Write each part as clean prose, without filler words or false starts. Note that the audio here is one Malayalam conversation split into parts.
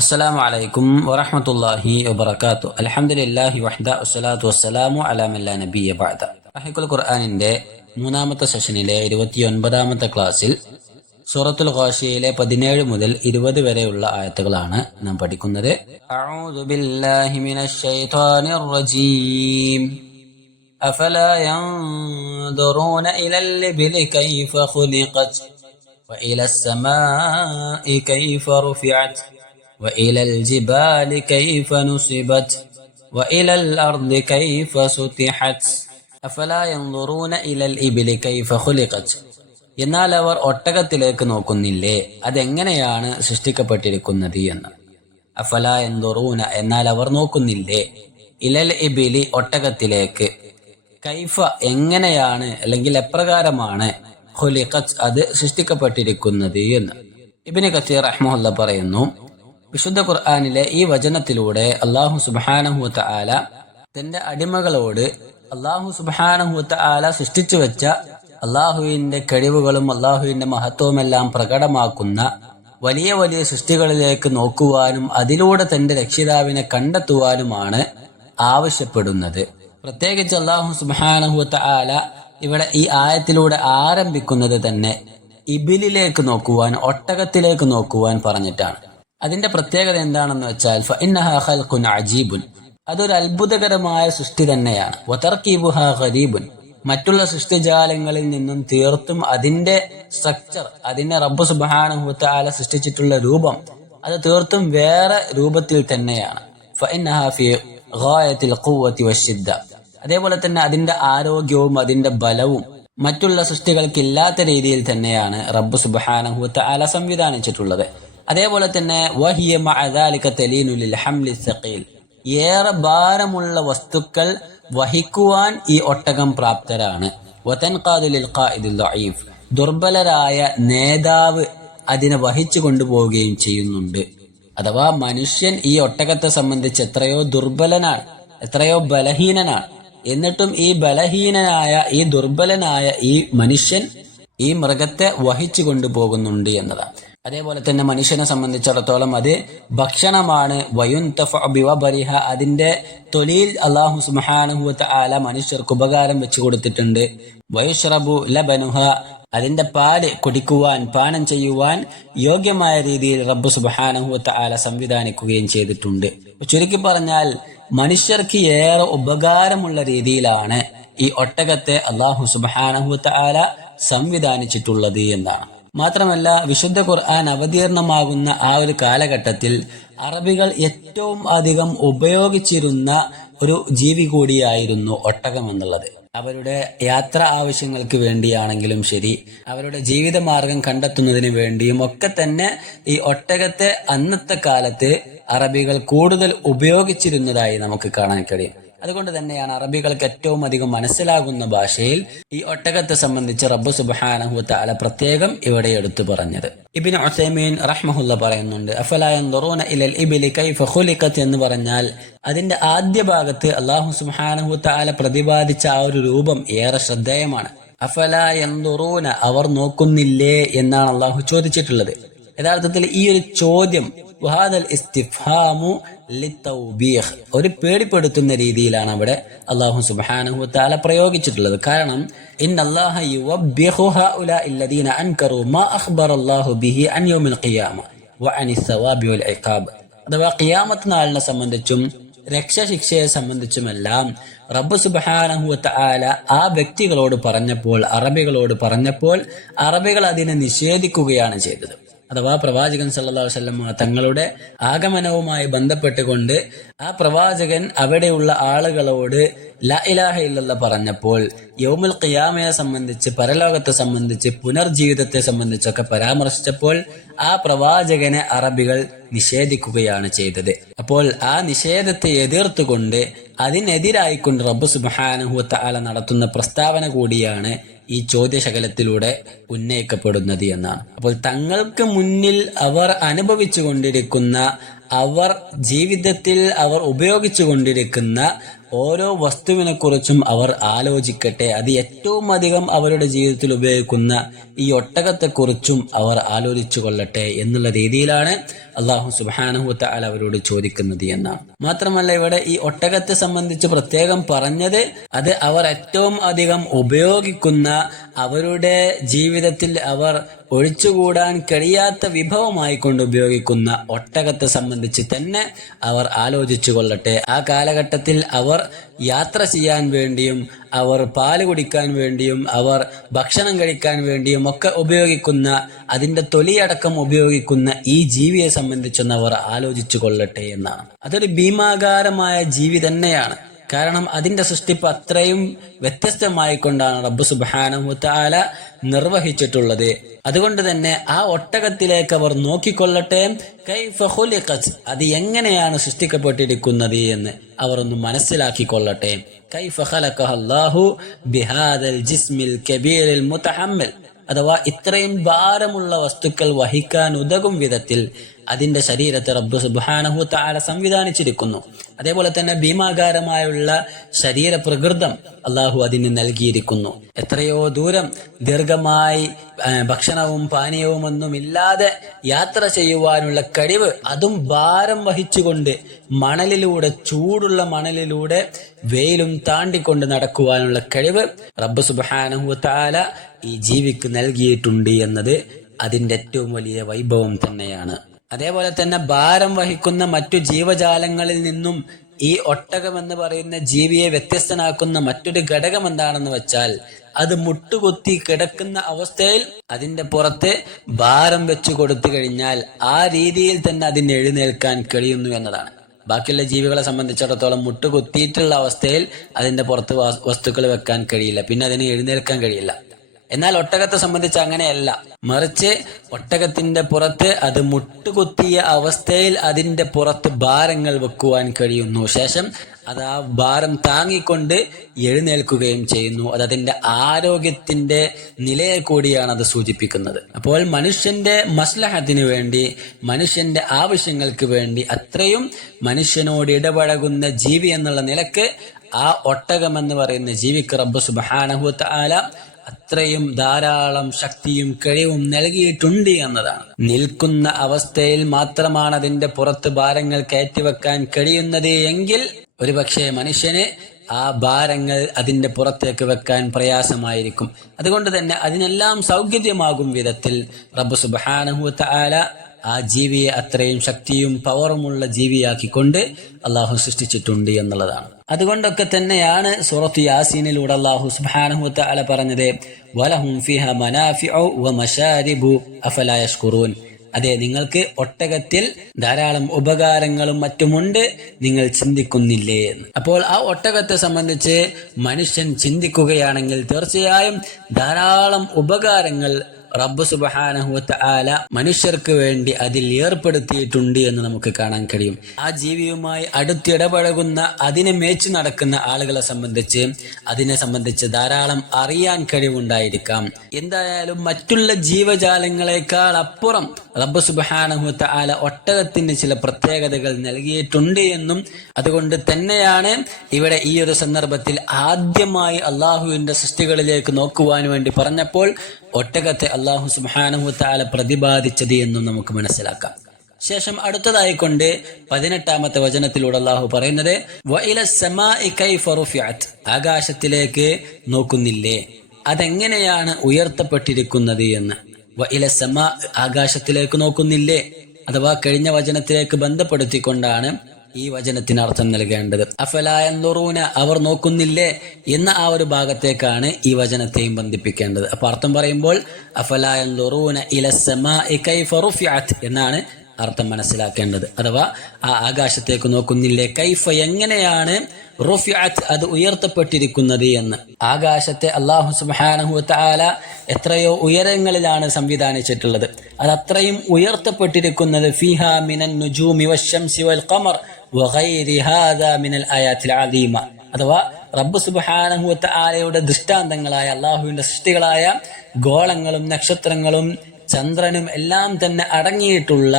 അസ്സലാമു അലൈക്കും വറഹ്മത്തുള്ളാഹി വബറകാതുഹു. അൽഹംദുലില്ലാഹി വഹ്ദ വസ്സലാത്തു വസ്സലാമു അലാ മൻ ലാ നബിയ്യ ബഅദ. റഹീഖുൽ ഖുർആനിന്റെ 3-ാമത്തെ സെഷനിലെ 29-ാമത്തെ ക്ലാസ്സിൽ സൂറത്തുൽ ഗാശിയയിലെ 17 മുതൽ 20 വരെയുള്ള ആയത്തുകളാണ് നാം പഠിക്കുന്നത്. അഊദു ബില്ലാഹി മിനശ് ശൈത്വാനിർ റജീം. അഫലാ യൻദുറൂന ഇലൽ ഇബ്ലി കൈഫ ഖുലിഖത് വഇലസ് സമാഇ കൈഫ റുഫിഅത് وإلى الجبال كيف نصبت وإلى الأرض كيف سطحت أفلا ينظرون إلى الإبل كيف خلقت. എന്നാൽ അവർ ഒട്ടകത്തിലേക്ക് നോക്കുന്നില്ലേ, അതെങ്ങനെയാണ് സൃഷ്ടിക്കപ്പെട്ടിരിക്കുന്നത് എന്ന്. അഫലാ യൻദുറൂന, എന്നാൽ അവർ നോക്കുന്നില്ലേ, ഇലൽ ഇബിലി, ഒട്ടകത്തിലേക്ക്, കൈഫ, എങ്ങനെയാണ് അല്ലെങ്കിൽ എപ്രകാരമാണ്, ഖുലിഖത്, അത് സൃഷ്ടിക്കപ്പെട്ടിരിക്കുന്നത് എന്ന്. ഇബ്നു കസീർ റഹ്മഹുല്ലാ പറയുന്നു, വിശുദ്ധ ഖുർആനിലെ ഈ വചനത്തിലൂടെ അല്ലാഹു സുബ്ഹാനഹു വ തആല തന്റെ അടിമകളോട് അല്ലാഹു സുബ്ഹാനഹു വ തആല സൃഷ്ടിച്ചു വെച്ച അല്ലാഹുവിന്റെ കഴിവുകളും അല്ലാഹുവിന്റെ മഹത്വവുമെല്ലാം പ്രകടമാക്കുന്ന വലിയ വലിയ സൃഷ്ടികളിലേക്ക് നോക്കുവാനും അതിലൂടെ തന്റെ രക്ഷിതാവിനെ കണ്ടെത്തുവാനുമാണ് ആവശ്യപ്പെടുന്നത്. പ്രത്യേകിച്ച് അല്ലാഹു സുബ്ഹാനഹു വ തആല ഇവിടെ ഈ ആയത്തിലൂടെ ആരംഭിക്കുന്നത് തന്നെ ഇബിലിലേക്ക് നോക്കുവാൻ, ഒട്ടകത്തിലേക്ക് നോക്കുവാൻ പറഞ്ഞിട്ടാണ്. അതിന്റെ പ്രത്യേകത എന്താണെന്ന് വെച്ചാൽ ഫഇന്നഹാ ഖൽഖുൻ അജീബുൻ, അതൊരു അത്ഭുതകരമായ സൃഷ്ടി തന്നെയാണ്. വതർകീബുഹാ ഗരീബുൻ, മറ്റുള്ള സൃഷ്ടിജാലങ്ങളിൽ നിന്നും തീർത്തും അതിന്റെ സ്ട്രക്ചർ, അതിനെ റബ്ബ് സുബ്ഹാനഹു വ തആല സൃഷ്ടിച്ചിട്ടുള്ള രൂപം, അത് തീർത്തും വേറെ രൂപത്തിൽ തന്നെയാണ്. ഫഇന്നഹാ ഫീ ഗായത്തിൽ ഖുവ്വതി വശിദ്ദ, അതേപോലെ തന്നെ അതിന്റെ ആരോഗ്യവും അതിന്റെ ബലവും മറ്റുള്ള സൃഷ്ടികൾക്കില്ലാത്ത രീതിയിൽ തന്നെയാണ് റബ്ബ് സുബ്ഹാനഹു വ തആല സംവിധാനിച്ചിട്ടുള്ളത്. അതേപോലെ തന്നെ വഹിയ മഅ ദാലിക തലീനു ലിൽ ഹംലി സഖീൽ, ഏറെ ഭാരമുള്ള വസ്തുക്കൾ വഹിക്കുവാൻ ഈ ഒട്ടകം പ്രാപ്തരാണ്. വതൻഖാദു ലിൽ ഖായിദിൽ ദഈഫ്, ദുർബലരായ നേതാവ് അതിനെ വഹിച്ചു കൊണ്ടുപോവുകയും ചെയ്യുന്നുണ്ട്. അഥവാ മനുഷ്യൻ ഈ ഒട്ടകത്തെ സംബന്ധിച്ച് എത്രയോ ദുർബലനാണ്, എത്രയോ ബലഹീനനാണ്. എന്നിട്ടും ഈ ബലഹീനനായ, ഈ ദുർബലനായ ഈ മനുഷ്യൻ ഈ മൃഗത്തെ വഹിച്ചു കൊണ്ടുപോകുന്നുണ്ട് എന്നതാണ്. അതേപോലെ തന്നെ മനുഷ്യനെ സംബന്ധിച്ചിടത്തോളം അത് ഭക്ഷണമാണ്. വയുൻതഫഉ ബിവബരിഹ, അതിന്റെ തൊലിയിൽ അല്ലാഹു സുബ്ഹാനഹു വ തആല മനുഷ്യർക്ക് ഉപകാരം വെച്ചു കൊടുത്തിട്ടുണ്ട്. വയുശ്റബു ലബനുഹ, അതിന്റെ പാല് കുടിക്കുവാൻ, പാനം ചെയ്യുവാൻ യോഗ്യമായ രീതിയിൽ റബ്ബ് സുബ്ഹാനഹു വ തആല സംവിധാനിക്കുകയും ചെയ്തിട്ടുണ്ട്. ചുരുക്കി പറഞ്ഞാൽ മനുഷ്യർക്ക് ഏറെ ഉപകാരമുള്ള രീതിയിലാണ് ഈ ഒട്ടകത്തെ അല്ലാഹു സുബ്ഹാനഹു വ തആല സംവിധാനിച്ചിട്ടുള്ളത് എന്നാണ്. മാത്രമല്ല, വിശുദ്ധ ഖുർആൻ അവതീർണമാകുന്ന ആ ഒരു കാലഘട്ടത്തിൽ അറബികൾ ഏറ്റവും അധികം ഉപയോഗിച്ചിരുന്ന ഒരു ജീവി കൂടിയായിരുന്നു ഒട്ടകം എന്നുള്ളത്. അവരുടെ യാത്രാ ആവശ്യങ്ങൾക്ക് വേണ്ടിയാണെങ്കിലും ശരി, അവരുടെ ജീവിതമാർഗം കണ്ടെത്തുന്നതിന് വേണ്ടിയും ഒക്കെ തന്നെ ഈ ഒട്ടകത്തെ അന്നത്തെ കാലത്ത് അറബികൾ കൂടുതൽ ഉപയോഗിച്ചിരുന്നതായി നമുക്ക് കാണാൻ കഴിയും. അതുകൊണ്ട് തന്നെയാണ് അറബികൾക്ക് ഏറ്റവും അധികം മനസ്സിലാകുന്ന ഭാഷയിൽ ഈ ഒട്ടകത്തെ സംബന്ധിച്ച് റബ്ബ് സുബ്ഹാനഹു വ തആല പ്രത്യേകം ഇവിടെ എടുത്തു പറഞ്ഞത്. ഇബ്നു ഉസൈമീൻ റഹ്മഹുല്ലാ പറയുന്നുണ്ട്, അഫലാ യൻദുറൂന ഇലൽ ഇബ്ലി കൈഫ ഖുലിഖത് എന്ന് പറഞ്ഞാൽ അതിന്റെ ആദ്യ ഭാഗത്ത് അല്ലാഹു സുബ്ഹാനഹു വ തആല പ്രതിപാദിച്ച ആ ഒരു രൂപം ഏറെ ശ്രദ്ധേയമാണ്. അഫലാ യൻദുറൂന, അവർ നോക്കുന്നില്ലേ എന്നാണ് അല്ലാഹു ചോദിച്ചിട്ടുള്ളത്. യഥാർത്ഥത്തിൽ ഈ ഒരു ചോദ്യം വഹാദൽ ഇസ്തിഫ്ഹാമു ലിത്തൗബീഹ്, ഒരു പേടിപ്പെടുത്തുന്ന രീതിയിലാണ് അവിടെ അല്ലാഹു സുബ്ഹാനഹു വ തആല പ്രയോഗിച്ചിട്ടുള്ളത്. കാരണം ഇന്നല്ലാഹ യുവബ്ബിഹു ഹഉലാഇ അല്ലദീന അൻകറു മാ അഖ്ബറല്ലാഹു ബിഹി അൻ യൗമിൽ ഖിയാമ വ അനിസ് സവാബി വൽ ഇഖാബ്, അഥവാ ഖിയാമത്ത് നാളിനെ സംബന്ധിച്ചും രക്ഷശിക്ഷയെ സംബന്ധിച്ചുമെല്ലാം റബ്ബ് സുബ്ഹാനഹു വ തആല ആ വ്യക്തികളോട് പറഞ്ഞപ്പോൾ, അറബികളോട് പറഞ്ഞപ്പോൾ അറബികൾ അതിനെ നിഷേധിക്കുകയാണ് ചെയ്തത്. അഥവാ പ്രവാചകൻ സല്ലല്ലാഹു അലൈഹി വസല്ലം തങ്ങളുടെ ആഗമനവുമായി ബന്ധപ്പെട്ടുകൊണ്ട് ആ പ്രവാചകൻ അവിടെയുള്ള ആളുകളോട് ലാ ഇലാഹ ഇല്ലല്ലാഹ് പറഞ്ഞപ്പോൾ, യൗമുൽ ഖിയാമയെ സംബന്ധിച്ച്, പരലോകത്തെ സംബന്ധിച്ച്, പുനർജീവിതത്തെ സംബന്ധിച്ചൊക്കെ പരാമർശിച്ചപ്പോൾ ആ പ്രവാചകനെ അറബികൾ നിഷേധിക്കുകയാണ് ചെയ്തത്. അപ്പോൾ ആ നിഷേധത്തെ എതിർത്തുകൊണ്ട്, അതിനെതിരായിക്കൊണ്ട് റബ്ബ് സുബ്ഹാനഹു വ തആല നടത്തുന്ന പ്രസ്താവന കൂടിയാണ് ഈ ചോദ്യശകലത്തിലൂടെ ഉന്നയിക്കപ്പെടുന്നത് എന്നാണ്. അപ്പോൾ തങ്ങൾക്ക് മുന്നിൽ അവർ അനുഭവിച്ചു കൊണ്ടിരിക്കുന്ന അവർ ജീവിതത്തിൽ അവർ ഉപയോഗിച്ചു കൊണ്ടിരിക്കുന്ന ഓരോ വസ്തുവിനെ കുറിച്ചും അവർ ആലോചിക്കട്ടെ. അത് ഏറ്റവും അധികം അവരുടെ ജീവിതത്തിൽ ഉപയോഗിക്കുന്ന ഈ ഒട്ടകത്തെക്കുറിച്ചും അവർ ആലോചിച്ചു കൊള്ളട്ടെ എന്നുള്ള രീതിയിലാണ് അല്ലാഹു സുബ്ഹാനഹു വ തആല അവരോട് ചോദിക്കുന്നത് എന്നാണ്. മാത്രമല്ല ഇവിടെ ഈ ഒട്ടകത്തെ സംബന്ധിച്ച് പ്രത്യേകം പറഞ്ഞത് അത് അവർ ഏറ്റവും അധികം ഉപയോഗിക്കുന്ന, അവരുടെ ജീവിതത്തിൽ അവർ ഒഴിച്ചുകൂടാൻ കഴിയാത്ത വിഭവമായി കൊണ്ട് ഉപയോഗിക്കുന്ന ഒട്ടകത്തെ സംബന്ധിച്ച് തന്നെ അവർ ആലോചിച്ചു കൊള്ളട്ടെ. ആ കാലഘട്ടത്തിൽ അവർ യാത്ര ചെയ്യാൻ വേണ്ടിയും അവർ പാല് കുടിക്കാൻ വേണ്ടിയും അവർ ഭക്ഷണം കഴിക്കാൻ വേണ്ടിയും ഒക്കെ ഉപയോഗിക്കുന്ന, അതിന്റെ തൊലിയടക്കം ഉപയോഗിക്കുന്ന ഈ ജീവിയെ സംബന്ധിച്ചൊന്ന് അവർ ആലോചിച്ചു കൊള്ളട്ടെ എന്നാണ്. അതൊരു ഭീമാകാരമായ ജീവി തന്നെയാണ്. കാരണം അതിന്റെ സൃഷ്ടിപ്പ് അത്രയും വ്യത്യസ്തമായി കൊണ്ടാണ് റബ്ബ് സുബ്ഹാനഹു വ തആല നിർവഹിച്ചിട്ടുള്ളത്. അതുകൊണ്ട് തന്നെ ആ ഒട്ടകത്തിലേക്ക് അവർ നോക്കിക്കൊള്ളട്ടെ. കൈഫ ഖുലിഖത്, അത് എങ്ങനെയാണ് സൃഷ്ടിക്കപ്പെട്ടിരിക്കുന്നത് എന്ന് അവർ ഒന്ന് മനസ്സിലാക്കിക്കൊള്ളട്ടെ. കൈഫ ഖലഖഹ അല്ലാഹു ബിഹാദൽ ജിസ്മിൽ കബീറിൽ മുതഹമ്മൽ, അഥവാ ഇത്രയും ഭാരമുള്ള വസ്തുക്കൾ വഹിക്കാൻ ഉതകും വിധത്തിൽ അതിന്റെ ശരീരത്തെ റബ്ബ് സുബ്ഹാനഹു വ തആല സംവിധാനിച്ചിരിക്കുന്നു. അതേപോലെ തന്നെ ഭീമാകാരമായുള്ള ശരീരപ്രകൃതം അള്ളാഹു അതിന് നൽകിയിരിക്കുന്നു. എത്രയോ ദൂരം ദീർഘമായി ഭക്ഷണവും പാനീയവും ഒന്നുമില്ലാതെ യാത്ര ചെയ്യുവാനുള്ള കഴിവ്, അതും ഭാരം വഹിച്ചുകൊണ്ട് മണലിലൂടെ, ചൂടുള്ള മണലിലൂടെ വെയിലും താണ്ടിക്കൊണ്ട് നടക്കുവാനുള്ള കഴിവ് റബ്ബ് സുബ്ഹാനഹു വ തആല ഈ ജീവിക്ക് നൽകിയിട്ടുണ്ട് എന്നത് അതിന്റെ ഏറ്റവും വലിയ വൈഭവം തന്നെയാണ്. അതേപോലെ തന്നെ ഭാരം വഹിക്കുന്ന മറ്റു ജീവജാലങ്ങളിൽ നിന്നും ഈ ഒട്ടകം എന്ന് പറയുന്ന ജീവിയെ വ്യത്യസ്തനാക്കുന്ന മറ്റൊരു ഘടകം എന്താണെന്ന് വെച്ചാൽ, അത് മുട്ടുകുത്തി കിടക്കുന്ന അവസ്ഥയിൽ അതിന്റെ പുറത്ത് ഭാരം വെച്ചു കൊടുത്തു കഴിഞ്ഞാൽ ആ രീതിയിൽ തന്നെ അതിന് എഴുന്നേൽക്കാൻ കഴിയുന്നു എന്നതാണ്. ബാക്കിയുള്ള ജീവികളെ സംബന്ധിച്ചിടത്തോളം മുട്ടുകുത്തിയിട്ടുള്ള അവസ്ഥയിൽ അതിന്റെ പുറത്ത് വസ്തുക്കൾ വെക്കാൻ കഴിയില്ല, പിന്നെ അതിന് എഴുന്നേൽക്കാൻ കഴിയില്ല. എന്നാൽ ഒട്ടകത്തെ സംബന്ധിച്ച് അങ്ങനെയല്ല. മറിച്ച് ഒട്ടകത്തിന്റെ പുറത്ത് അത് മുട്ടുകുത്തിയ അവസ്ഥയിൽ അതിന്റെ പുറത്ത് ഭാരങ്ങൾ വെക്കുവാൻ കഴിയുന്നു. ശേഷം അത് ആ ഭാരം താങ്ങിക്കൊണ്ട് എഴുന്നേൽക്കുകയും ചെയ്യുന്നു. അത് അതിന്റെ ആരോഗ്യത്തിന്റെ നിലയെ കൂടിയാണ് അത് സൂചിപ്പിക്കുന്നത്. അപ്പോൾ മനുഷ്യന്റെ മസ്ലഹത്തിന് വേണ്ടി, മനുഷ്യന്റെ ആവശ്യങ്ങൾക്ക് വേണ്ടി അത്രയും മനുഷ്യനോട് ഇടപഴകുന്ന ജീവി എന്നുള്ള നിലക്ക് ആ ഒട്ടകം എന്ന് പറയുന്ന ജീവിക്ക് റബ്ബ് സുബ്ഹാനഹു വ തആല അത്രയും ധാരാളം ശക്തിയും കഴിവും നൽകിയിട്ടുണ്ട് എന്നതാണ്. നിൽക്കുന്ന അവസ്ഥയിൽ മാത്രമാണ് അതിന്റെ പുറത്ത് ഭാരങ്ങൾ കയറ്റിവെക്കാൻ കഴിയുന്നത് എങ്കിൽ ഒരുപക്ഷെ മനുഷ്യന് ആ ഭാരങ്ങൾ അതിന്റെ പുറത്തേക്ക് വെക്കാൻ പ്രയാസമായിരിക്കും. അതുകൊണ്ട് തന്നെ അതിനെല്ലാം സൗകര്യമാകും വിധത്തിൽ റബ്ബ് സുബ്ഹാനഹു വ തആല ആ ജീവിയെ അത്രയും ശക്തിയും പവറുമുള്ള ജീവിയാക്കിക്കൊണ്ട് അള്ളാഹു സൃഷ്ടിച്ചിട്ടുണ്ട് എന്നുള്ളതാണ്. അതുകൊണ്ടൊക്കെ തന്നെയാണ് സൂറത്ത് യാസീനിലൂടെ അല്ലാഹു സുബ്ഹാനഹു വ തആല പറഞ്ഞത്, വലഹും ഫീഹാ മനാഫിഉ വമശാരിബു അഫലാ യശ്കുറൂൻ. അതെ, നിങ്ങൾക്ക് ഒട്ടകത്തിൽ ധാരാളം ഉപകാരങ്ങളും മറ്റുമുണ്ട്, നിങ്ങൾ ചിന്തിക്കുന്നില്ലേ എന്ന്. അപ്പോൾ ആ ഒട്ടകത്തെ സംബന്ധിച്ച് മനുഷ്യൻ ചിന്തിക്കുകയാണെങ്കിൽ തീർച്ചയായും ധാരാളം ഉപകാരങ്ങൾ റബ്ബ് സുബ്ഹാനഹു വ തആല മനുഷ്യർക്ക് വേണ്ടി അതിൽ ഏർപ്പെടുത്തിയിട്ടുണ്ട് എന്ന് നമുക്ക് കാണാൻ കഴിയും. ആ ജീവിയുമായി അടുത്തിടപഴകുന്ന, അതിനെ മേച്ചു നടക്കുന്ന ആളുകളെ സംബന്ധിച്ച് അതിനെ സംബന്ധിച്ച് ധാരാളം അറിയാൻ കഴിവുണ്ടായിരിക്കാം. എന്തായാലും മറ്റുള്ള ജീവജാലങ്ങളെക്കാൾ അപ്പുറം റബ്ബ് സുബ്ഹാനഹു വ തആല ഒട്ടകത്തിന് ചില പ്രത്യേകതകൾ നൽകിയിട്ടുണ്ട് എന്നും, അതുകൊണ്ട് തന്നെയാണ് ഇവിടെ ഈ ഒരു സന്ദർഭത്തിൽ ആദ്യമായി അള്ളാഹുവിന്റെ സൃഷ്ടികളിലേക്ക് നോക്കുവാൻ വേണ്ടി പറഞ്ഞപ്പോൾ ഒട്ടകത്തെ അല്ലാഹു സുബ്ഹാനഹു വ തആല പ്രതിപാദിച്ചത് എന്നും നമുക്ക് മനസ്സിലാക്കാം. ശേഷം അടുത്തതായിക്കൊണ്ട് 18-ാമത്തെ വചനത്തിലൂടെ അല്ലാഹു പറയുന്നത്, വഇലസ് സമാഇ കൈഫ റുഫിഅത്, ആകാശത്തിലേക്ക് നോക്കുന്നില്ലേ, അതെങ്ങനെയാണ് ഉയർത്തപ്പെട്ടിരിക്കുന്നത് എന്ന്. വഇലസ് സമാ, ആകാശത്തിലേക്ക് നോക്കുന്നില്ലേ, അഥവാ കഴിഞ്ഞ വചനത്തിലേക്ക് ബന്ധപ്പെടുത്തിക്കൊണ്ടാണ് ഈ വചനത്തിന് അർത്ഥം നൽകേണ്ടത്. അഫലാ യൻദുറൂന, അവർ നോക്കുന്നില്ലേ എന്ന ആ ഒരു ഭാഗത്തേക്കാണ് ഈ വചനത്തെയും ബന്ധിപ്പിക്കേണ്ടത്. അപ്പൊ അർത്ഥം പറയുമ്പോൾ അഫലാ യൻദുറൂന ഇലസ് സമാഇ കൈഫ റുഫിഅത് എന്നാണ് അർത്ഥം മനസ്സിലാക്കേണ്ടത്. അഥവാ ആ ആകാശത്തേക്ക് നോക്കുന്നില്ലേ, കൈഫ എങ്ങനെയാണ്, റുഫിഅത് അത് ഉയർത്തപ്പെട്ടിരിക്കുന്നത് എന്ന്. ആകാശത്തെ അല്ലാഹു സുബ്ഹാനഹു വ തആല എത്രയോ ഉയരങ്ങളിലാണ് സംവിധാനിച്ചിട്ടുള്ളത്. അത് അത്രയും ഉയർത്തപ്പെട്ടിരിക്കുന്നത് ഫീഹാ മിനൻ നുജൂമി വശംസി വൽ ഖമർ വഗൈരി ഹാദാ മിനൽ ആയാത്തിൽ അദീമ, അഥവാ റബ്ബ് സുബ്ഹാനഹു വ തആലയുടെ ദൃഷ്ടാന്തങ്ങളായ അല്ലാഹുവിന്റെ സൃഷ്ടികളായ ഗോളങ്ങളും നക്ഷത്രങ്ങളും ചന്ദ്രനും എല്ലാം തന്നെ അടങ്ങിയിട്ടുള്ള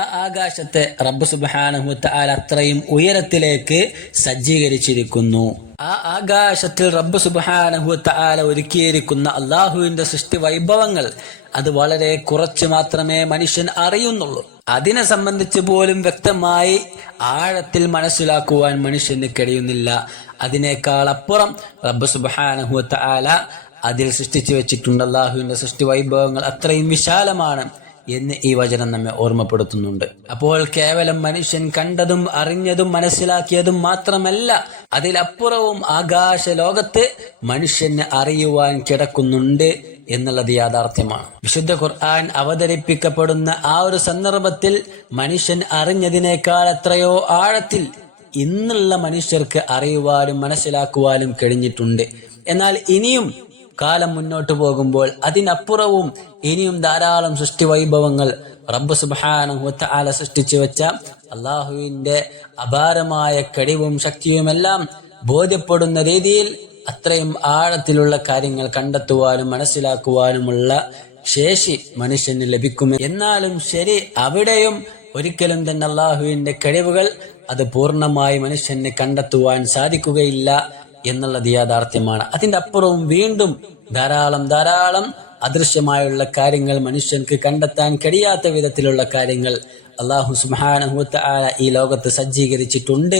ആ ആകാശത്തെ റബ്ബ് സുബ്ഹാനഹു വ തആല അത്രയും ഉയരത്തിലേക്ക് സജ്ജീകരിച്ചിരിക്കുന്നു. ആ ആകാശത്തിൽ റബ്ബ് സുബ്ഹാനഹു വ തആല ഒരുക്കിയിരിക്കുന്ന അള്ളാഹുവിന്റെ സൃഷ്ടി വൈഭവങ്ങൾ അത് വളരെ കുറച്ച് മാത്രമേ മനുഷ്യൻ അറിയുന്നുള്ളൂ. അതിനെ സംബന്ധിച്ച് പോലും വ്യക്തമായി ആഴത്തിൽ മനസ്സിലാക്കുവാൻ മനുഷ്യന് കഴിയുന്നില്ല. അതിനേക്കാൾ അപ്പുറം റബ്ബ് സുബ്ഹാനഹു വ തആല അതിൽ സൃഷ്ടിച്ചു വെച്ചിട്ടുണ്ട്. അള്ളാഹുവിന്റെ സൃഷ്ടി വൈഭവങ്ങൾ അത്രയും വിശാലമാണ് എന്ന് ഈ വചനം നമ്മെ ഓർമ്മപ്പെടുത്തുന്നുണ്ട്. അപ്പോൾ കേവലം മനുഷ്യൻ കണ്ടതും അറിഞ്ഞതും മനസ്സിലാക്കിയതും മാത്രമല്ല, അതിലപ്പുറവും ആകാശ ലോകത്ത് മനുഷ്യന് അറിയുവാൻ കിടക്കുന്നുണ്ട് എന്നുള്ളത് യാഥാർത്ഥ്യമാണ്. വിശുദ്ധ ഖുർആൻ അവതരിപ്പിക്കപ്പെടുന്ന ആ ഒരു സന്ദർഭത്തിൽ മനുഷ്യൻ അറിഞ്ഞതിനേക്കാൾ എത്രയോ ആഴത്തിൽ ഇന്നുള്ള മനുഷ്യർക്ക് അറിയുവാനും മനസ്സിലാക്കുവാനും കഴിഞ്ഞിട്ടുണ്ട്. എന്നാൽ ഇനിയും കാലം മുന്നോട്ട് പോകുമ്പോൾ അതിനപ്പുറവും ഇനിയും ധാരാളം സൃഷ്ടി വൈഭവങ്ങൾ റബ്ബ് സുബ്ഹാനഹു വ തആല സൃഷ്ടിച്ചു വെച്ച അള്ളാഹുവിന്റെ അപാരമായ കഴിവും ശക്തിയുമെല്ലാം ബോധ്യപ്പെടുന്ന രീതിയിൽ അത്രയും ആഴത്തിലുള്ള കാര്യങ്ങൾ കണ്ടെത്തുവാനും മനസ്സിലാക്കുവാനുമുള്ള ശേഷി മനുഷ്യന് ലഭിക്കും. എന്നാലും ശരി, അവിടെയും ഒരിക്കലും തന്നെ അള്ളാഹുവിന്റെ കഴിവുകൾ അത് പൂർണ്ണമായി മനുഷ്യന് കണ്ടെത്തുവാൻ സാധിക്കുകയില്ല എന്നുള്ളത് യാഥാർത്ഥ്യമാണ്. അതിന്റെ അപ്പുറവും വീണ്ടും ധാരാളം അദൃശ്യമായുള്ള കാര്യങ്ങൾ, മനുഷ്യർക്ക് കണ്ടെത്താൻ കഴിയാത്ത വിധത്തിലുള്ള കാര്യങ്ങൾ അല്ലാഹു സുബ്ഹാനഹു വ തആല ഈ ലോകത്ത് സജ്ജീകരിച്ചിട്ടുണ്ട്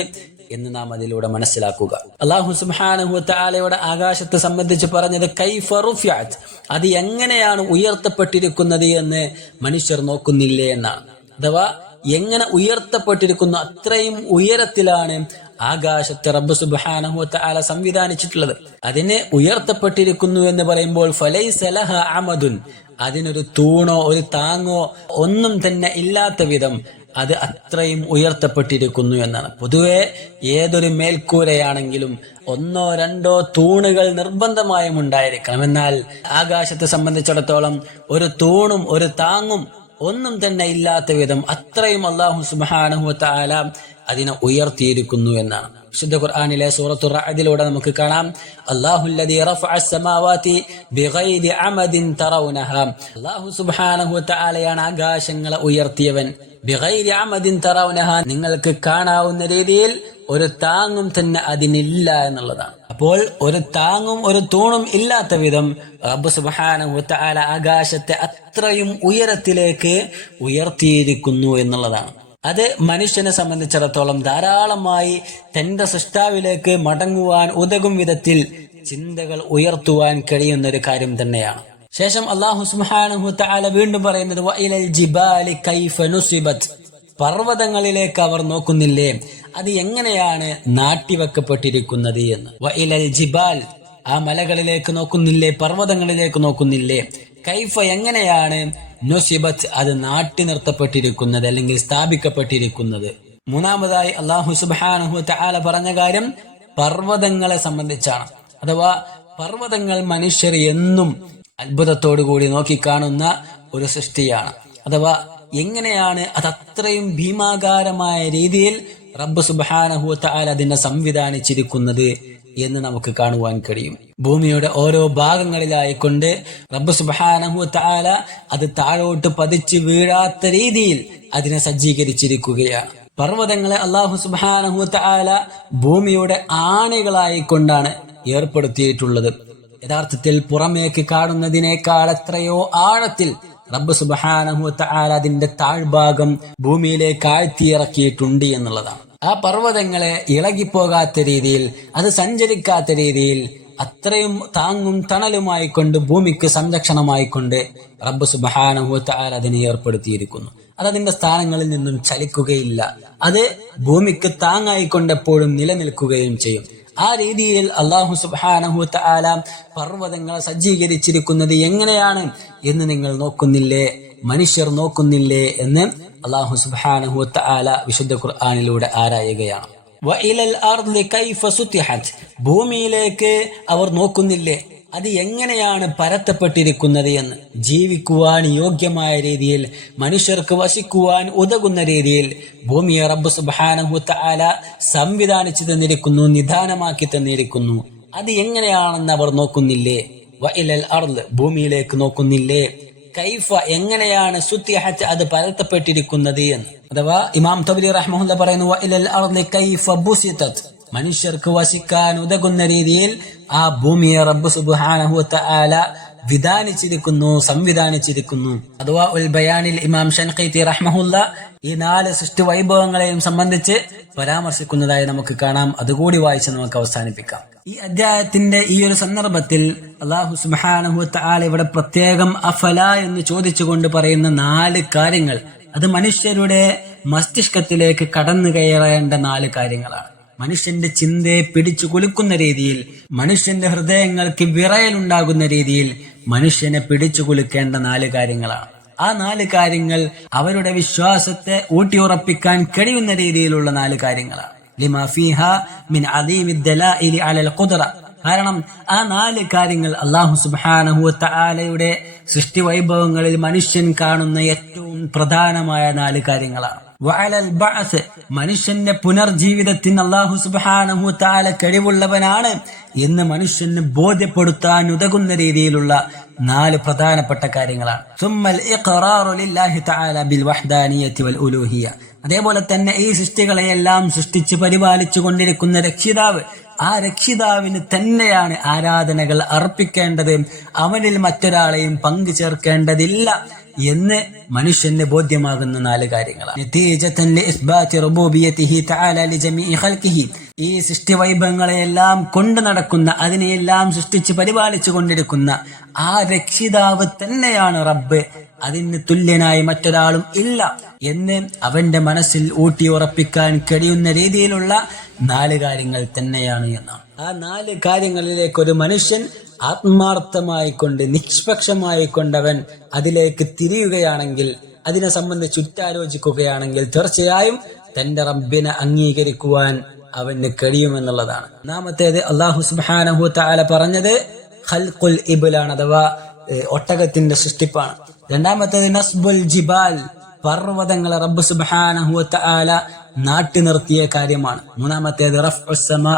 എന്ന് നാം അതിലൂടെ മനസ്സിലാക്കുക. അല്ലാഹു സുബ്ഹാനഹു വ തആലയുടെ ആകാശത്തെ സംബന്ധിച്ച് പറഞ്ഞത് കൈഫ റുഫിഅത്, അത് എങ്ങനെയാണ് ഉയർത്തപ്പെട്ടിരിക്കുന്നത് എന്ന് മനുഷ്യർ നോക്കുന്നില്ലേ എന്നാണ്. അഥവാ എങ്ങനെ ഉയർത്തപ്പെട്ടിരിക്കുന്നു, അത്രയും ഉയരത്തിലാണ് ആകാശത്തെ റബ്ബ് സുബ്ഹാനഹു വ തആല സംവിധാനിച്ചിട്ടുള്ളത്. അതിനെ ഉയർത്തപ്പെട്ടിരിക്കുന്നു എന്ന് പറയുമ്പോൾ ഫലൈസ ലഹ അമദുൻ, അതിനൊരു തൂണോ ഒരു താങ്ങോ ഒന്നും തന്നെ ഇല്ലാത്ത വിധം അത് അത്രയും ഉയർത്തപ്പെട്ടിരിക്കുന്നു എന്നാണ്. പൊതുവെ ഏതൊരു മേൽക്കൂരയാണെങ്കിലും ഒന്നോ രണ്ടോ തൂണുകൾ നിർബന്ധമായും ഉണ്ടായിരിക്കണം. എന്നാൽ ആകാശത്തെ സംബന്ധിച്ചിടത്തോളം ഒരു തൂണും ഒരു താങ്ങും ഒന്നും തന്നെ ഇല്ലാത്ത വിധം അത്രയും അല്ലാഹു സുബ്ഹാനഹു വ തആല അതിനെ ഉയർത്തിയിരിക്കുന്നു എന്നാണ്. വിശുദ്ധ ഖുർആനിലെ സൂറത്തു റഅദിലൂടെ നമുക്ക് കാണാം, അല്ലാഹുല്ലദീ റഫഅ അസ്സമാവാതി ബിഗൈരി അമദിൻ തറൗനഹാ, അല്ലാഹു സുബ്ഹാനഹു വ തആലയാണ് ആകാശങ്ങളെ ഉയർത്തിയവൻ. ബിഗൈരി അമദിൻ തറൗനഹാ, നിങ്ങൾക്ക് കാണാവുന്ന രീതിയിൽ ഒരു താങ്ങും തന്നെ അതിനില്ല എന്നുള്ളതാണ്. അപ്പോൾ ഒരു താങ്ങും ഒരു തൂണും ഇല്ലാത്ത വിധം റബ്ബ് സുബ്ഹാനഹു വ തആല ആകാശത്തെ അത്രയും ഉയരത്തിലേക്ക് ഉയർത്തിയിരിക്കുന്നു എന്നുള്ളതാണ്. അത് മനുഷ്യനെ സംബന്ധിച്ചിടത്തോളം ധാരാളമായി തന്റെ സൃഷ്ടാവിലേക്ക് മടങ്ങുവാൻ ഉതകും വിധത്തിൽ ചിന്തകൾ ഉയർത്തുവാൻ കഴിയുന്ന ഒരു കാര്യം തന്നെയാണ്. ശേഷം അല്ലാഹു സുബ്ഹാനഹു വ തആല വീണ്ടും പറയുന്നത് വഇലൽ ജിബാലി കൈഫ നുസിബത്, പർവ്വതങ്ങളിലേക്ക് അവർ നോക്കുന്നില്ലേ, അത് എങ്ങനെയാണ് നാട്ടിവെക്കപ്പെട്ടിരിക്കുന്നത് എന്ന്. വഇലൽ ജിബാൽ, ആ മലകളിലേക്ക് നോക്കുന്നില്ലേ, പർവ്വതങ്ങളിലേക്ക് നോക്കുന്നില്ലേ. കൈഫ, എങ്ങനെയാണ്, നുസിബത്ത്, അത് നാട്ടി നിർത്തപ്പെട്ടിരിക്കുന്നത് അല്ലെങ്കിൽ സ്ഥാപിക്കപ്പെട്ടിരിക്കുന്നത്. മൂന്നാമതായി അല്ലാഹു സുബ്ഹാനഹു വ തആല പറഞ്ഞ കാര്യം പർവ്വതങ്ങളെ സംബന്ധിച്ചാണ്. അഥവാ പർവ്വതങ്ങൾ മനുഷ്യർ എന്നും അത്ഭുതത്തോടു കൂടി നോക്കിക്കാണുന്ന ഒരു സൃഷ്ടിയാണ്. അഥവാ എങ്ങനെയാണ് അത് അത്രയും ഭീമാകാരമായ രീതിയിൽ റബ്ബ് സുബ്ഹാനഹു വ തആല അതിനെ സംവിധാനിച്ചിരിക്കുന്നത് എന്ന് നമുക്ക് കാണുവാൻ കഴിയും. ഭൂമിയുടെ ഓരോ ഭാഗങ്ങളിലായിക്കൊണ്ട് റബ്ബ് സുബ്ഹാനഹു വ തആല അത് താഴോട്ട് പതിച്ച് വീഴാത്ത രീതിയിൽ അതിനെ സജ്ജീകരിച്ചിരിക്കുകയാണ്. പർവ്വതങ്ങളെ അല്ലാഹു സുബ്ഹാനഹു വ തആല ഭൂമിയുടെ ആണികളായിക്കൊണ്ടാണ് ഏർപ്പെടുത്തിയിട്ടുള്ളത്. യഥാർത്ഥത്തിൽ പുറമേക്ക് കാണുന്നതിനേക്കാൾ എത്രയോ ആഴത്തിൽ റബ്ബ് സുബ്ഹാനഹു വ തആല അതിന്റെ താഴ്ഭാഗം ഭൂമിയിലേക്ക് ആഴ്ത്തിയിറക്കിയിട്ടുണ്ട് എന്നുള്ളതാണ്. ആ പർവ്വതങ്ങളെ ഇളകിപ്പോകാത്ത രീതിയിൽ, അത് സഞ്ചരിക്കാത്ത രീതിയിൽ അത്രയും താങ്ങും തണലുമായിക്കൊണ്ട് ഭൂമിക്ക് സംരക്ഷണമായിക്കൊണ്ട് റബ്ബ് സുബ്ഹാനഹു വ തആല അതിനെ ഏർപ്പെടുത്തിയിരിക്കുന്നു. അതതിന്റെ സ്ഥാനങ്ങളിൽ നിന്നും ചലിക്കുകയില്ല. അത് ഭൂമിക്ക് താങ്ങായിക്കൊണ്ട് എപ്പോഴും നിലനിൽക്കുകയും ചെയ്യും. ആ രീതിയിൽ അല്ലാഹു സുബ്ഹാനഹു വ തആല പർവ്വതങ്ങളെ സജ്ജീകരിച്ചിരിക്കുന്നത് എങ്ങനെയാണ് എന്ന് നിങ്ങൾ നോക്കുന്നില്ലേ, മനുഷ്യർ നോക്കുന്നില്ലേ എന്ന് അല്ലാഹു സുബ്ഹാനഹു വ തആല വിശുദ്ധ ഖുർആനിലൂടെ ആരായുകയാണ്. വഇലൽ അർളി കൈഫ സുതിഹത്, ഭൂമിയിലേക്ക് അവർ നോക്കുന്നില്ലേ, അത് എങ്ങനെയാണ് പരത്തപ്പെട്ടിരിക്കുന്നത് എന്ന്. ജീവിക്കുവാൻ യോഗ്യമായ രീതിയിൽ, മനുഷ്യർക്ക് വസിക്കുവാൻ ഉതകുന്ന രീതിയിൽ ഭൂമിയെ റബ്ബ് സുബ്ഹാനഹു വ തആല സംവിധാനിച്ചു തന്നിരിക്കുന്നു, നിദാനമാക്കി തന്നിരിക്കുന്നു. അത് എങ്ങനെയാണെന്ന് അവർ നോക്കുന്നില്ലേ. വഇലൽ അർള്, ഭൂമിയിലേക്ക് നോക്കുന്നില്ലേ കൈഫ എങ്ങനെയാണ് സുത്തിഹത്ത് അത് പരത്തപ്പെട്ടിരിക്കുന്നത് എന്ന്. അഥവാ ഇമാം തബരി റഹ്മഹുല്ല പറയുന്നു വഇലൽ അർളി കൈഫ ബുസിതത്, മനുഷ്യർക്ക് വസിക്കാൻ ഉതകുന്ന രീതിയിൽ ആ ഭൂമിയെ റബ്ബ് സുബ്ഹാനഹു വതആല വിധാനിച്ചിരിക്കുന്നു, സംവിധാനിച്ചിരിക്കുന്നു. അഥവാ ഉൽ ബയാനിൽ ഇമാം ഷൻഖീതി റഹ്മഹുല്ല ഈ 4 സൃഷ്ടി വൈഭവങ്ങളെയും സംബന്ധിച്ച് പരാമർശിക്കുന്നതായി നമുക്ക് കാണാം. അതുകൂടി വായിച്ച് നമുക്ക് അവസാനിപ്പിക്കാം. ഈ അധ്യായത്തിന്റെ ഈ ഒരു സന്ദർഭത്തിൽ അല്ലാഹു സുബ്ഹാനഹു വതആല ഇവിടെ പ്രത്യേകം അഫല എന്ന് ചോദിച്ചുകൊണ്ട് പറയുന്ന 4 കാര്യങ്ങൾ, അത് മനുഷ്യരുടെ മസ്തിഷ്കത്തിലേക്ക് കടന്നു കയറേണ്ട 4 കാര്യങ്ങളാണ്. മനുഷ്യന്റെ ചിന്തയെ പിടിച്ചു കുലുക്കുന്ന രീതിയിൽ, മനുഷ്യന്റെ ഹൃദയങ്ങൾക്ക് വിറയലുണ്ടാകുന്ന രീതിയിൽ മനുഷ്യനെ പിടിച്ചു കുലുക്കേണ്ട 4 കാര്യങ്ങളാണ്. ആ 4 കാര്യങ്ങൾ അവരുടെ വിശ്വാസത്തെ ഊട്ടിയുറപ്പിക്കാൻ കഴിയുന്ന രീതിയിലുള്ള 4 കാര്യങ്ങളാണ്. ലിമാ ഫീഹാ മിൻ അദീമി ദലായിലി അലൽ ഖുദ്റ. കാരണം ആ 4 കാര്യങ്ങൾ അല്ലാഹു സുബ്ഹാനഹു വതആലയുടെ സൃഷ്ടി വൈഭവങ്ങളിൽ മനുഷ്യൻ കാണുന്ന ഏറ്റവും പ്രധാനമായ 4 കാര്യങ്ങളാണ്. വഅലൽ ബഅസ്, മനുഷ്യന്റെ പുനർജീവിതത്തിന് അല്ലാഹു സുബ്ഹാനഹു വതആല കഴിവുള്ളവനാണ് എന്ന് മനുഷ്യന് ബോധ്യപ്പെടുത്താൻ ഉതകുന്ന രീതിയിലുള്ള 4 പ്രധാനപ്പെട്ട കാര്യങ്ങളാണ്. സുമ്മൽ ഇഖ്റാറു ലില്ലാഹി തആല ബിൽ വഹ്ദാനിയത്തി വൽ ഉലൂഹിയ. അതേപോലെ തന്നെ ഈ സൃഷ്ടികളെയെല്ലാം സൃഷ്ടിച്ച് പരിപാലിച്ചു കൊണ്ടിരിക്കുന്ന രക്ഷിതാവ്, ആ രക്ഷിതാവിന് തന്നെയാണ് ആരാധനകൾ അർപ്പിക്കേണ്ടത്, അവനിൽ മറ്റൊരാളെയും പങ്കു ചേർക്കേണ്ടതില്ല എന്ന് മനുഷ്യന് ബോധ്യമാകുന്ന 4 കാര്യങ്ങളാണ്. നതീജതൻ ലിഇസ്ബാതി റുബൂബിയതിഹി തആല ലിജമീഇ ഖൽഖിഹി. ഈ സൃഷ്ടി വൈഭവങ്ങളെയെല്ലാം കൊണ്ടു നടക്കുന്ന, അതിനെയെല്ലാം സൃഷ്ടിച്ച് പരിപാലിച്ചു കൊണ്ടിരിക്കുന്ന ആ രക്ഷിതാവ് തന്നെയാണ് റബ്ബ്, അതിന് തുല്യനായി മറ്റൊരാളും ഇല്ല എന്ന് അവന്റെ മനസ്സിൽ ഊട്ടിയുറപ്പിക്കാൻ കഴിയുന്ന രീതിയിലുള്ള 4 കാര്യങ്ങൾ തന്നെയാണ് എന്നാണ്. ആ 4 കാര്യങ്ങളിലേക്ക് ഒരു മനുഷ്യൻ ആത്മാർത്ഥമായിക്കൊണ്ട്, നിഷ്പക്ഷമായിക്കൊണ്ട് അവൻ അതിലേക്ക് തിരിയുകയാണെങ്കിൽ, അതിനെ സംബന്ധിച്ച് ഉറ്റാലോചിക്കുകയാണെങ്കിൽ തീർച്ചയായും തന്റെ റബ്ബിനെ അംഗീകരിക്കുവാൻ അവന് കഴിയുമെന്നുള്ളതാണ്. ഒന്നാമത്തേത് അല്ലാഹു സുബ്ഹാനഹു വതആല പറഞ്ഞത് ഖൽഖുൽ ഇബ്ലാണ്, അഥവാ ഒട്ടകത്തിന്റെ സൃഷ്ടിപ്പാണ്. രണ്ടാമത്തേത് നസ്ബുൽ ജിബാൽ, പർവ്വതങ്ങളെ റബ്ബ് സുബ്ഹാനഹു വതആല നാട്ടി നിർത്തിയ കാര്യമാണ്. മൂന്നാമത്തേത് റഫ്ഉസ് സമാ,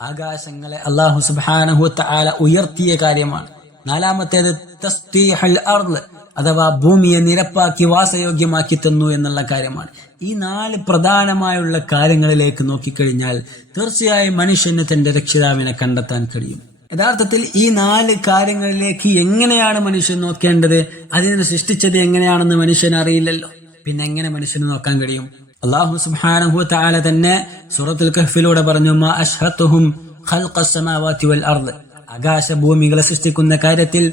ആകാശങ്ങളെ അല്ലാഹു സുബ്ഹാനഹു വതആല ഉയർത്തിയ കാര്യമാണ്. നാലാമത്തേത് തസ്ബീഹുൽ അർള്, അഥവാ ഭൂമിയെ നിരപ്പാക്കി വാസയോഗ്യമാക്കി തന്നു എന്നുള്ള കാര്യമാണ്. ഈ 4 പ്രധാനമായുള്ള കാര്യങ്ങളിലേക്ക് നോക്കിക്കഴിഞ്ഞാൽ തീർച്ചയായും മനുഷ്യന് തന്റെ രക്ഷിതാവിനെ കണ്ടെത്താൻ കഴിയും. യഥാർത്ഥത്തിൽ ഈ 4 കാര്യങ്ങളിലേക്ക് എങ്ങനെയാണ് മനുഷ്യൻ നോക്കേണ്ടത്? അതിനെ സൃഷ്ടിച്ചത് എങ്ങനെയാണെന്ന് മനുഷ്യൻ അറിയില്ലല്ലോ, പിന്നെ എങ്ങനെ മനുഷ്യന് നോക്കാൻ കഴിയും? അല്ലാഹു സുബ്ഹാനഹു വതആല തന്നെ സൂറത്തുൽ കഹ്ഫിലൂടെ പറഞ്ഞു, മാ അശ്ഹതുഹും ഖൽഖസ് സമാവാതി വൽ അർള്. ആകാശഭൂമികളെ സൃഷ്ടിക്കുന്ന കാര്യത്തിൽ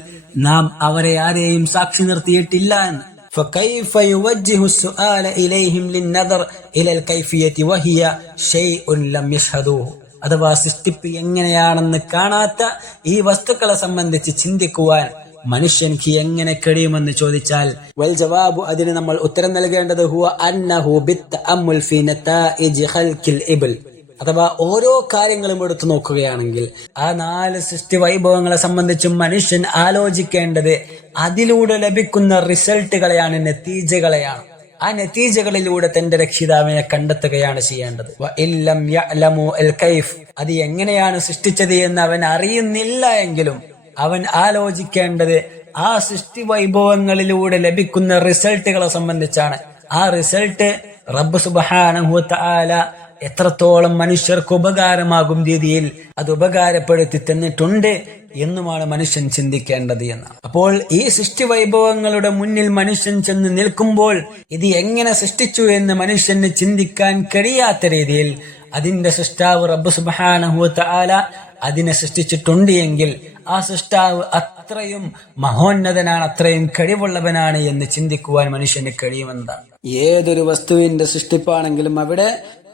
നാം അവരെ ആരെയും സാക്ഷി നിർത്തിയിട്ടില്ല എന്ന്. فكيف يوجه السؤال إليهم للنظر إلى الكيفية وهي شيء لم يشهدوه. അഥവാ സൃഷ്ടിപ്പ് എങ്ങനെയാണെന്ന് കാണാത്ത ഈ വസ്തുക്കളെ സംബന്ധിച്ച് ചിന്തിക്കുവാൻ മനുഷ്യൻക്ക് എങ്ങനെ കഴിയുമെന്ന് ചോദിച്ചാൽ വൽ ജവാബു, അതിന് നമ്മൾ ഉത്തരം നൽകേണ്ടത് ഹുവ അന്നഹു ബിത്തഅമ്മുൽ ഫീ നതാഇജ് ഖൽഖിൽ ഇബ്ൽ. അഥവാ ഓരോ കാര്യങ്ങളും എടുത്തു നോക്കുകയാണെങ്കിൽ ആ 4 സൃഷ്ടി വൈഭവങ്ങളെ സംബന്ധിച്ചും മനുഷ്യൻ ആലോചിക്കേണ്ടത് അതിലൂടെ ലഭിക്കുന്ന റിസൾട്ടുകളെയാണ്, നതീജകളെയാണ്. ആ നതീജകളിലൂടെ തന്റെ രക്ഷിതാവിനെ കണ്ടെത്തുകയാണ് ചെയ്യേണ്ടത്. വഇല്ലം യഅലമു അൽ കൈഫ്, അത് എങ്ങനെയാണ് സൃഷ്ടിച്ചത് എന്ന് അവൻ അറിയുന്നില്ല എങ്കിലും അവൻ ആലോചിക്കേണ്ടത് ആ സൃഷ്ടി വൈഭവങ്ങളിലൂടെ ലഭിക്കുന്ന റിസൾട്ടുകളെ സംബന്ധിച്ചാണ്. ആ റിസൾട്ട് റബ്ബ് സുബ്ഹാനഹു വതആല എത്രത്തോളം മനുഷ്യർക്ക് ഉപകാരമാകും രീതിയിൽ അത് ഉപകാരപ്പെടുത്തി തന്നിട്ടുണ്ട് എന്നുമാണ് മനുഷ്യൻ ചിന്തിക്കേണ്ടത് എന്നാണ്. അപ്പോൾ ഈ സൃഷ്ടി വൈഭവങ്ങളുടെ മുന്നിൽ മനുഷ്യൻ ചെന്ന് നിൽക്കുമ്പോൾ ഇത് എങ്ങനെ സൃഷ്ടിച്ചു എന്ന് മനുഷ്യന് ചിന്തിക്കാൻ കഴിയാത്ത രീതിയിൽ അതിന്റെ സൃഷ്ടാവ് റബ്ബ് സുബ്ഹാനഹു വതആല അതിനെ സൃഷ്ടിച്ചിട്ടുണ്ട് എങ്കിൽ ആ സൃഷ്ടാവ് അത്രയും മഹോന്നതനാണ്, അത്രയും കഴിവുള്ളവനാണ് എന്ന് ചിന്തിക്കുവാൻ മനുഷ്യന് കഴിയുമെന്നതാണ്. ഏതൊരു വസ്തുവിന്റെ സൃഷ്ടിപ്പാണെങ്കിലും അവിടെ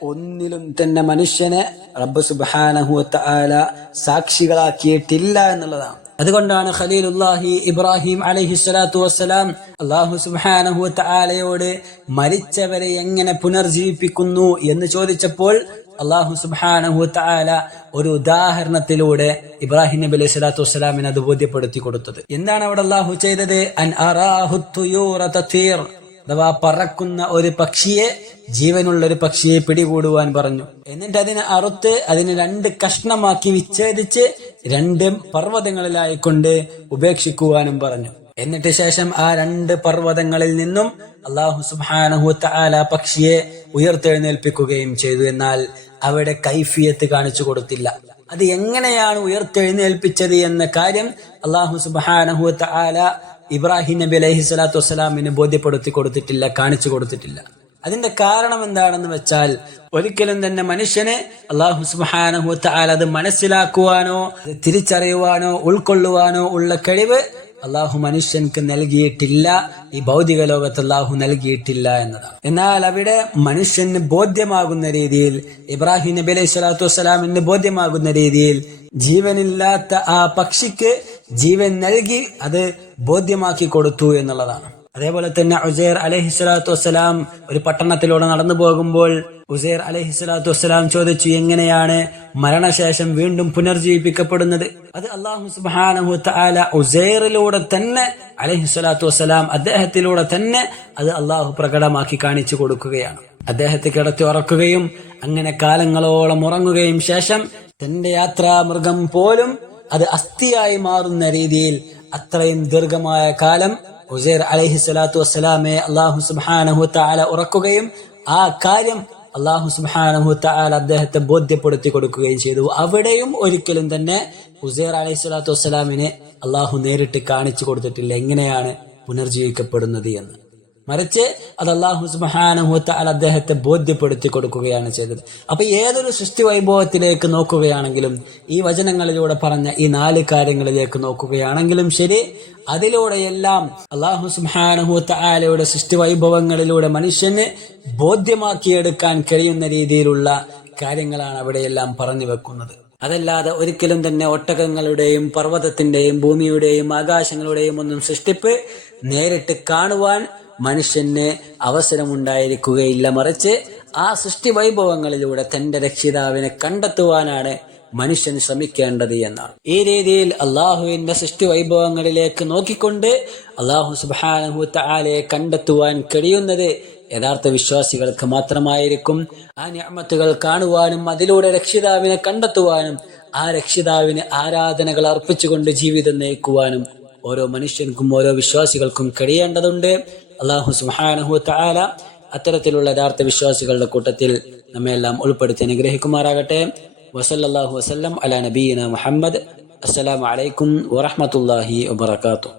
ഒന്നിലും തന്നെ മനുഷ്യനെ റബ്ബ് സുബ്ഹാനഹു വതആല സാക്ഷികളാക്കിയിട്ടില്ല എന്നുള്ളതാണ്. അതുകൊണ്ടാണ് ഖലീലുല്ലാഹി ഇബ്രാഹിം അലൈഹിസ്സലാത്തു വസ്സലാം അല്ലാഹു സുബ്ഹാനഹു വതആലയോട് മരിച്ചവരെ എങ്ങനെ പുനർജീവിപ്പിക്കുന്നു എന്ന് ചോദിച്ചപ്പോൾ അല്ലാഹു സുബ്ഹാനഹു വതആല ഒരു ഉദാഹരണത്തിലൂടെ ഇബ്രാഹിം നബി അലൈഹി സ്വലാത്തു വസ്സലാമിന് അത് ബോധ്യപ്പെടുത്തി കൊടുത്തത്. എന്താണ് അവിടെ അല്ലാഹു ചെയ്തത്? അൻ അറാഹു തുയൂറ തതീർ, അഥവാ പറക്കുന്ന ഒരു പക്ഷിയെ, ജീവനുള്ള ഒരു പക്ഷിയെ പിടികൂടുവാൻ പറഞ്ഞു. എന്നിട്ട് അതിനെ അറുത്ത് അതിനെ 2 കഷ്ണമാക്കി വിച്ഛേദിച്ച് 2 പർവ്വതങ്ങളിലായിക്കൊണ്ട് ഉപേക്ഷിക്കുവാനും പറഞ്ഞു. എന്നിട്ട് ശേഷം ആ 2 പർവ്വതങ്ങളിൽ നിന്നും അല്ലാഹു സുബ്ഹാനഹു വ തആല പക്ഷിയെ ഉയർത്തെഴുന്നേൽപ്പിക്കുകയും ചെയ്തു. എന്നാൽ അവിടെ കൈഫിയത്ത് കാണിച്ചു കൊടുത്തില്ല. അത് എങ്ങനെയാണ് ഉയർത്തെഴുന്നേൽപ്പിച്ചത് എന്ന കാര്യം അല്ലാഹു സുബ്ഹാനഹു വ തആല ഇബ്രാഹിം നബി അലൈഹി സ്വലാത്തു വസ്സലാമിന് ബോധ്യപ്പെടുത്തി കൊടുത്തിട്ടില്ല, കാണിച്ചു കൊടുത്തിട്ടില്ല. അതിന്റെ കാരണം എന്താണെന്ന് വെച്ചാൽ, ഒരിക്കലും തന്നെ മനുഷ്യന് അല്ലാഹു സുബ്ഹാനഹു വ തആല അത് മനസ്സിലാക്കുവാനോ തിരിച്ചറിയുവാനോ ഉൾക്കൊള്ളുവാനോ ഉള്ള കഴിവ് അല്ലാഹു മനുഷ്യൻക്ക് നൽകിയിട്ടില്ല. ഈ ഭൗതിക ലോകത്ത് അല്ലാഹു നൽകിയിട്ടില്ല എന്നതാണ്. എന്നാൽ അവിടെ മനുഷ്യന് ബോധ്യമാകുന്ന രീതിയിൽ, ഇബ്രാഹിം നബി അലൈഹി സ്വലാത്തു വസ്സലാമിന് ബോധ്യമാകുന്ന രീതിയിൽ ജീവനില്ലാത്ത ആ പക്ഷിക്ക് ജീവൻ നൽകി അത് ബോധ്യമാക്കി കൊടുത്തു എന്നുള്ളതാണ്. അതേപോലെ തന്നെ ഉസൈർ അലൈഹിസ്സലാത്തു വസ്സലാം ഒരു പട്ടണത്തിലൂടെ നടന്നു പോകുമ്പോൾ ഉസൈർ അലൈഹിസ്സലാത്തു വസ്സലാം ചോദിച്ചു, എങ്ങനെയാണ് മരണശേഷം വീണ്ടും പുനർജീവിപ്പിക്കപ്പെടുന്നത്? അത് അല്ലാഹു സുബ്ഹാനഹു വ തആല ഉസൈറിലൂടെ തന്നെ അലൈഹിസ്സലാത്തു വസ്സലാം അദ്ദേഹത്തിലൂടെ തന്നെ അത് അല്ലാഹു പ്രകടമാക്കി കാണിച്ചു കൊടുക്കുകയാണ്. അദ്ദേഹത്തെ കിടത്തി ഉറക്കുകയും അങ്ങനെ കാലങ്ങളോളം ഉറങ്ങുകയും ശേഷം തന്റെ യാത്രാമൃഗം പോലും അത് അസ്ഥിയായി മാറുന്ന രീതിയിൽ അത്രയും ദീർഘമായ കാലം ഉസൈർ അലൈഹിസ്സലാത്തു വസ്സലാമെ അല്ലാഹു സുബ്ഹാനഹു വ തആല ഉറക്കുകയും ആ കാര്യം അല്ലാഹു സുബ്ഹാനഹു വ തആല അദ്ദേഹത്തെ ബോധ്യപ്പെടുത്തി കൊടുക്കുകയും ചെയ്തു. അവിടെയും ഒരിക്കലും തന്നെ ഉസൈർ അലൈഹിസ്സലാത്തു വസ്സലാമിനെ അല്ലാഹു നേരിട്ട് കാണിച്ചു കൊടുത്തിട്ടില്ല എങ്ങനെയാണ് പുനർജീവിക്കപ്പെടുന്നത് എന്ന്. മറിച്ച് അത് അല്ലാഹു സുബ്ഹാനഹു വ തആല അദ്ദേഹത്തെ ബോധ്യപ്പെടുത്തി കൊടുക്കുകയാണ് ചെയ്തത്. അപ്പൊ ഏതൊരു സൃഷ്ടി വൈഭവത്തിലേക്ക് നോക്കുകയാണെങ്കിലും, ഈ വചനങ്ങളിലൂടെ പറഞ്ഞ ഈ 4 കാര്യങ്ങളിലേക്ക് നോക്കുകയാണെങ്കിലും ശരി, അതിലൂടെയെല്ലാം അല്ലാഹു സുബ്ഹാനഹു വ തആലയുടെ സൃഷ്ടി വൈഭവങ്ങളിലൂടെ മനുഷ്യന് ബോധ്യമാക്കിയെടുക്കാൻ കഴിയുന്ന രീതിയിലുള്ള കാര്യങ്ങളാണ് അവിടെയെല്ലാം പറഞ്ഞു വെക്കുന്നത്. അതല്ലാതെ ഒരിക്കലും തന്നെ ഒട്ടകങ്ങളുടെയും പർവ്വതത്തിന്റെയും ഭൂമിയുടെയും ആകാശങ്ങളുടെയും ഒന്നും സൃഷ്ടിപ്പ് നേരിട്ട് കാണുവാൻ മനുഷ്യന് അവസരമുണ്ടായിരിക്കുകയില്ല. മറിച്ച് ആ സൃഷ്ടി വൈഭവങ്ങളിലൂടെ തന്റെ രക്ഷിതാവിനെ കണ്ടെത്തുവാനാണ് മനുഷ്യൻ ശ്രമിക്കേണ്ടത് എന്നാണ്. ഈ രീതിയിൽ അള്ളാഹുവിന്റെ സൃഷ്ടി വൈഭവങ്ങളിലേക്ക് നോക്കിക്കൊണ്ട് അല്ലാഹു സുബ്ഹാനഹു വ തആലയെ കണ്ടെത്തുവാൻ കഴിയുന്നത് യഥാർത്ഥ വിശ്വാസികൾക്ക് മാത്രമായിരിക്കും. ആ നിഅമത്തുകൾ കാണുവാനും അതിലൂടെ രക്ഷിതാവിനെ കണ്ടെത്തുവാനും ആ രക്ഷിതാവിന് ആരാധനകൾ അർപ്പിച്ചുകൊണ്ട് ജീവിതം നയിക്കുവാനും ഓരോ മനുഷ്യർക്കും ഓരോ വിശ്വാസികൾക്കും കഴിയേണ്ടതുണ്ട്. അല്ലാഹു സുബ്ഹാനഹു വ തആല അത്തരത്തിലുള്ള യഥാർത്ഥ വിശ്വാസികളുടെ കൂട്ടത്തിൽ നമ്മെല്ലാം ഉൾപ്പെടുത്തി അനുഗ്രഹിക്കുമാറാകട്ടെ. വസല്ലല്ലാഹു വസല്ലം അലാ നബിയിന മുഹമ്മദ്. അസ്സലാമു അലൈക്കും വറഹ്മത്തുള്ളാഹി വബറകാതുഹു.